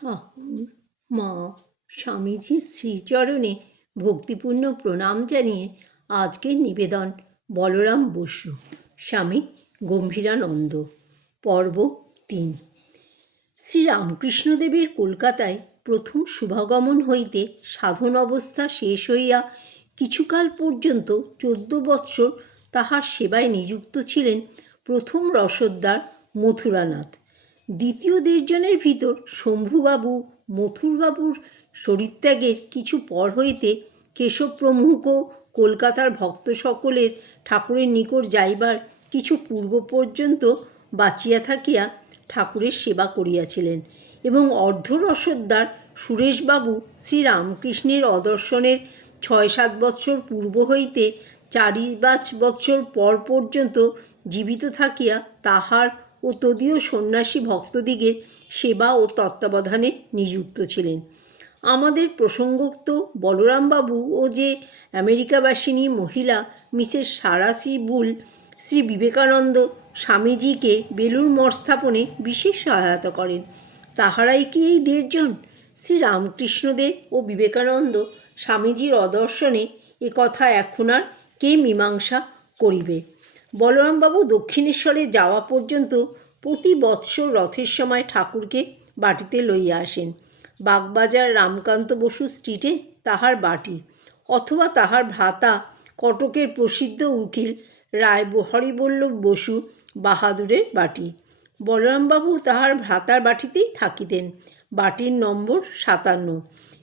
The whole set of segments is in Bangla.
ঠাকুর, মা, স্বামীজির শ্রীচরণে ভক্তিপূর্ণ প্রণাম জানিয়ে আজকের নিবেদন বলরাম বসু, স্বামী গম্ভীরানন্দ, পর্ব ৩। শ্রীরামকৃষ্ণদেবের কলকাতায় প্রথম শুভাগমন হইতে সাধন অবস্থা শেষ হইয়া কিছুকাল পর্যন্ত 14 বৎসর তাহার সেবায় নিযুক্ত ছিলেন প্রথম রসদদার মথুরানাথ। দ্বিতীয় 1.5 জনের ভিতর শম্ভুবাবু মথুরবাবুর শরীরত্যাগের কিছু পর হইতে কেশব প্রমুখ কলকাতার ভক্ত সকলের ঠাকুরের নিকট যাইবার কিছু পূর্ব পর্যন্ত বাঁচিয়া থাকিয়া ঠাকুরের সেবা করিয়াছিলেন এবং অর্ধরসদদার সুরেশবাবু শ্রীরামকৃষ্ণের অদর্শনের 6-7 বৎসর পূর্ব হইতে 4-5 বৎসর পর পর্যন্ত জীবিত থাকিয়া তাহার ও তদীয় সন্ন্যাসী ভক্তদিগের সেবা ও তত্ত্বাবধানে নিযুক্ত ছিলেন। আমাদের প্রসঙ্গোক্ত বলরামবাবু ও যে আমেরিকাবাসিনী মহিলা মিসেস সারাসি বুল শ্রী বিবেকানন্দ স্বামীজিকে বেলুর মঠ স্থাপনে বিশেষ সহায়তা করেন, তাহারাই কি এই 1.5 জন? শ্রীরামকৃষ্ণদেব ও বিবেকানন্দ স্বামীজির অদর্শনে একথা এখন আর কে মীমাংসা করিবে? বলরামবাবু দক্ষিণেশ্বরে যাওয়া পর্যন্ত প্রতি বৎসর রথের সময় ঠাকুরকে বাটিতে লইয়া আসেন। বাগবাজার রামকান্ত বসু স্ট্রিটে তাহার বাটি, অথবা তাহার ভ্রাতা কটকের প্রসিদ্ধ উকিল রায় হরিবল্লভ বসু বাহাদুরের বাটি। বলরামবাবু তাহার ভ্রাতার বাটিতেই থাকিতেন। বাটির নম্বর 57।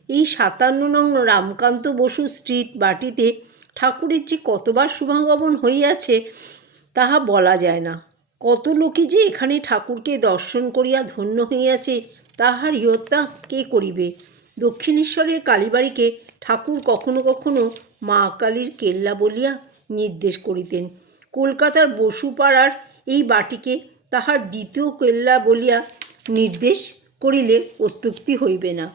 এই 57 নং রামকান্ত বসু স্ট্রিট বাটিতে ঠাকুরের যে কতবার শুভাগমন হইয়াছে তাহা বলা যায় না। কত লোকে যে এখানে ঠাকুরকে দর্শন করিয়া ধন্য হইয়াছে তাহার ইয়ত্তা কে করিবে? দক্ষিণেশ্বরের কালীবাড়িকে ঠাকুর কখনো কখনো মা কালীর কেল্লা বলিয়া নির্দেশ করিতেন। কলকাতার বসুপাড়ার এই বাটিকে তাহার দ্বিতীয় কেল্লা বলিয়া নির্দেশ করিলে অত্যুক্তি হইবে না।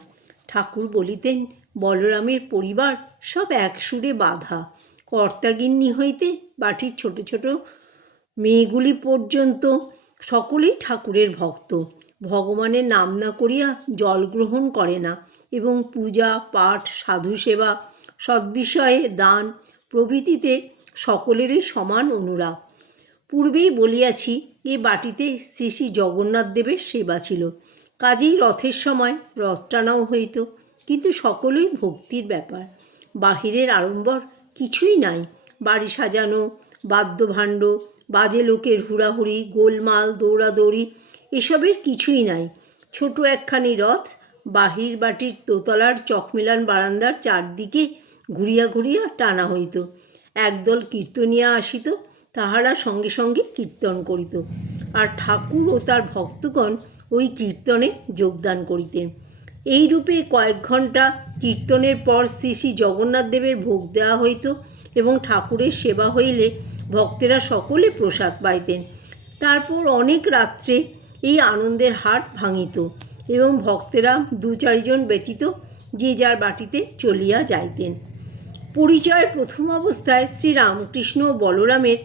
ঠাকুর বলিতেন, বলরামের পরিবার সব এক সুরে বাঁধা। কর্তাগিন্নি হইতে বাটির ছোট ছোট মেয়েগুলি পর্যন্ত সকলেই ঠাকুরের ভক্ত। ভগবানের নাম না করিয়া জল গ্রহণ করে না এবং পূজা পাঠ, সাধু সেবা, সদ্বিষয়ে দান প্রভৃতিতে সকলেরই সমান অনুরাগ। পূর্বেই বলিয়াছি, এ বাটিতে শ্রী শ্রী জগন্নাথ দেবের সেবা ছিল, কাজেই রথের সময় রথ টানাও হইত। কিন্তু সকলেই ভক্তির ব্যাপার, বাহিরের আড়ম্বর কিছুই নাই। বাড়ি সাজানো, বাদ্যভাণ্ড, বাজে লোকের হুড়াহুড়ি, গোলমাল, দৌড়াদৌড়ি এসবের কিছুই নাই। ছোট একখানি রথ বাহির বাটির দোতলার চকমেলান বারান্দার চারদিকে ঘুরিয়া ঘুরিয়া টানা হইত। একদল কীর্তনিয়া আসিত, তাহারা সঙ্গে সঙ্গে কীর্তন করিত, আর ঠাকুর ও তার ভক্তগণ ওই কীর্তনে যোগদান করিতেন। এই রূপে কয়েক ঘণ্টা কীর্তনের পর শ্রী শ্রী জগন্নাথ দেবের ভোগ দেওয়া হইত এবং ঠাকুরের সেবা হইলে ভক্তেরা সকলে প্রসাদ পাইতেন। তারপর অনেক রাত্রে এই আনন্দের হাট ভাঙিত এবং ভক্তেরা 2-4 জন ব্যতীত যে যার বাটিতে চলিয়া যাইতেন। পরিচয়ের প্রথম অবস্থায় শ্রীরামকৃষ্ণ ও বলরামের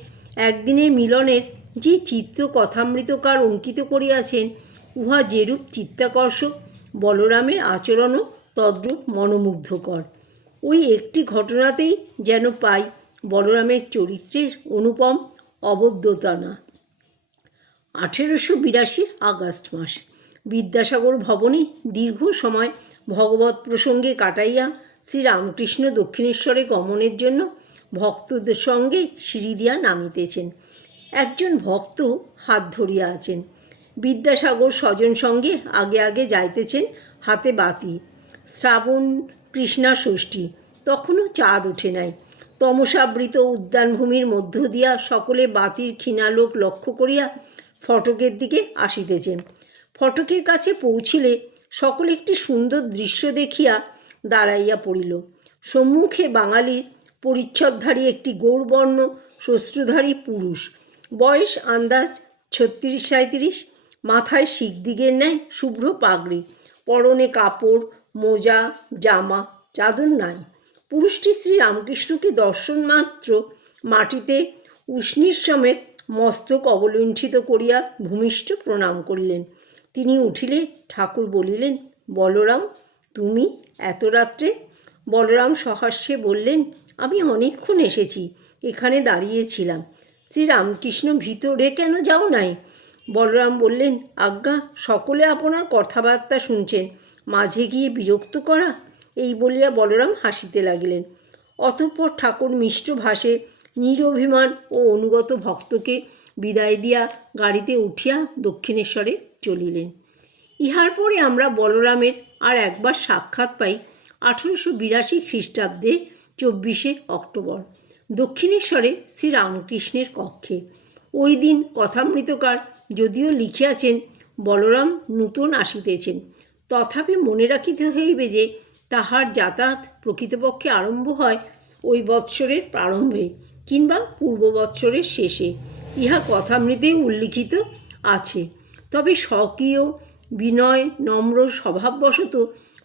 একদিনের মিলনের যে চিত্র কথামৃতকার অঙ্কিত করিয়াছেন, উহা যেরূপ চিত্তাকর্ষক, বলরামের আচরণও তদ্রূপ মনোমুগ্ধকর। ওই একটি ঘটনাতেই যেন পাই বলরামের চরিত্রের অনুপম অবদ্যোতনা। 1882 আগস্ট মাস। বিদ্যাসাগর ভবনে দীর্ঘ সময় ভগবত প্রসঙ্গে কাটাইয়া শ্রীরামকৃষ্ণ দক্ষিণেশ্বরে গমনের জন্য ভক্তদের সঙ্গে সিঁড়ি দিয়া নামিতেছেন। একজন ভক্ত হাত ধরিয়া আছেন। বিদ্যাসাগর স্বজন সঙ্গে আগে আগে যাইতেছেন, হাতে বাতি। শ্রাবণ কৃষ্ণা ষষ্ঠী, তখনও চাঁদ ওঠে নাই। তমসাবৃত উদ্যানভূমির মধ্য দিয়া সকলে বাতির ক্ষীণালোক লক্ষ্য করিয়া ফটকের দিকে আসিতেছেন। ফটকের কাছে পৌঁছিলে সকলে একটি সুন্দর দৃশ্য দেখিয়া দাঁড়াইয়া পড়িল। সম্মুখে বাঙালির পরিচ্ছদধারী একটি গৌরবর্ণ শ্বস্ত্রধারী পুরুষ, বয়স আন্দাজ 36-37, মাথায় শিখদিগের ন্যায় শুভ্র পাগড়ি, পরনে কাপড়, মোজা, জামা, চাদর নাই। পুরুষটি শ্রীরামকৃষ্ণকে দর্শন মাত্র মাটিতে উষ্ণীর সমেত মস্তক অবলুণ্ঠিত করিয়া ভূমিষ্ঠ প্রণাম করিলেন। তিনি উঠিলে ঠাকুর বলিলেন, বলরাম, তুমি এত রাত্রে? বলরাম সহাস্যে বললেন, আমি অনেকক্ষণ এসেছি, এখানে দাঁড়িয়েছিলাম। শ্রীরামকৃষ্ণ ভিতরে কেন যাও নাই? বলরাম বললেন, আজ্ঞা, সকলে আপনার কথাবার্তা শুনছেন, মাঝে গিয়ে বিরক্ত করা। এই বলিয়া বলরাম হাসিতে লাগিলেন। অতঃপর ঠাকুর মিষ্ট ভাষে নিরভিমান ও অনুগত ভক্তকে বিদায় দিয়া গাড়িতে উঠিয়া দক্ষিণেশ্বরে চলিলেন। ইহার পরে আমরা বলরামের আর একবার সাক্ষাৎ পাই 1882 খ্রিস্টাব্দে 24শে অক্টোবর দক্ষিণেশ্বরে শ্রীরামকৃষ্ণের কক্ষে। ওই দিন কথামৃতকার যদিও লিখিয়াছেন বলরাম নূতন আসিতেছেন, তথাপি মনে রাখিতে হইবে যে তাহার যাতায়াত প্রকৃতপক্ষে আরম্ভ হয় ওই বৎসরের প্রারম্ভে কিংবা পূর্ব বৎসরের শেষে, ইহা কথামৃতেই উল্লিখিত আছে। তবে স্বকীয় বিনয় নম্র স্বভাববশত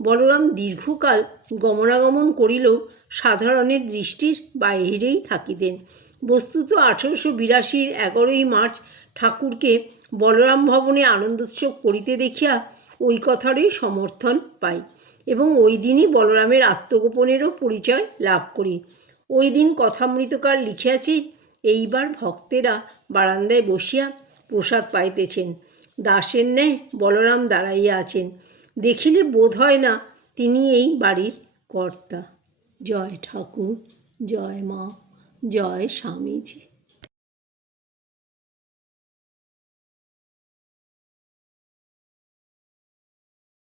বলরাম দীর্ঘকাল গমনাগমন করিলেও সাধারণের দৃষ্টির বাহিরেই থাকিতেন। বস্তুত 1882 11ই মার্চ ঠাকুরকে বলরাম ভবনে আনন্দোৎসব করিতে দেখিয়া ওই কথারই সমর্থন পাই এবং ওই দিনই বলরামের আত্মগোপনেরও পরিচয় লাভ করি। ওই দিন কথামৃতকার লিখিয়াছে, এইবার ভক্তেরা বারান্দায় বসিয়া প্রসাদ পাইতেছেন। দাসের ন্যায় বলরাম দাঁড়াইয়া আছেন, দেখিলে বোধ হয় না তিনি এই বাড়ির কর্তা। জয় ঠাকুর, জয় মা, জয় স্বামীজি।